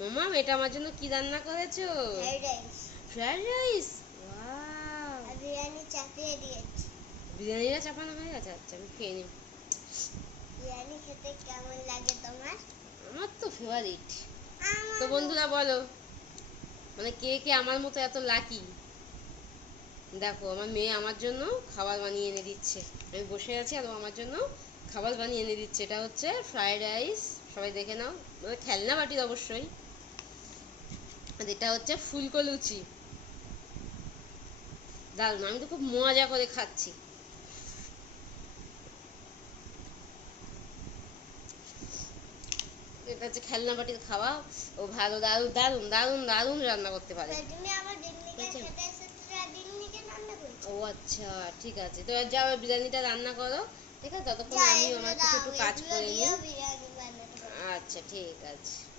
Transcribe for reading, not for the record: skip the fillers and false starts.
মামা এটা আমার জন্য কি রান্না করেছো? Fried rice. Fried rice, wow. আর বিরিয়ানি চাপিয়ে দিয়েছি। বিরিয়ানিটা চাপানো হয়ে গেছে, আচ্ছা আমি খেয়ে নিই। বিরিয়ানি খেতে কেমন লাগে তোমার? আমার তো ফেভারিট। তো আমার বন্ধুরা বলো, মানে কে কে আমার মতো এত লাকি? দেখো আমার মেয়ে আমার জন্য খাবার বানিয়ে এনে দিচ্ছে। আমি বসে আছি আর ও আমার জন্য খাবার বানিয়ে এনে দিচ্ছে। এটা হচ্ছে ফ্রাইড রাইস, সবাই দেখে নাও, মানে খেলনা বাটির অবশ্যই। আর এটা হচ্ছে ফুলকো লুচি। দারুণ, আমি তো খুব মজা করে খাচ্ছি। এটা হচ্ছে খেলনা বাটির খাওয়া। ও ভালো, দারুণ দারুণ দারুণ দারুণ রান্না করতে পারে। তুমি আমার দিননিকে বুঝেছেন? খেতে এসেছো আর দিননিকে রান্না করছো। ও আচ্ছা, ঠিক আছে, তো যাও বিরিয়ানিটা রান্না করো। ঠিক আছে, ততক্ষণ যা আমি এগুলো আমার কিছু দাও, একটু কাজ এগুলো করে নিই। দিয়েও বিরিয়ানি বানাতে পারো। আচ্ছা ঠিক আছে।